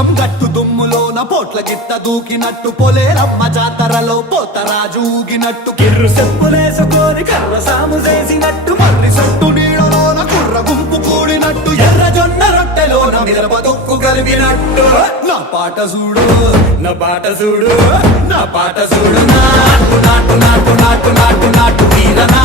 పుల్లం గట్టు దుమ్ములోన పోట్ల గిట్ట దూకినట్టు పొలేరమ్మ జాతరలో పోతరాజు ఊగినట్టు కిర్రు చెప్పులేసుకొని కర్ర సాము చేసినట్టు మర్రి సొట్టు నీడలోన కుర్ర గుంపు కూడినట్టు ఎర్ర జొన్న రొట్టెలోన మిరప దొక్కు కలిపినట్టు నా పాట చూడు నా పాట చూడు నా పాట చూడు నాటు నాటు నాటు నాటు నాటు నాటు వీరనా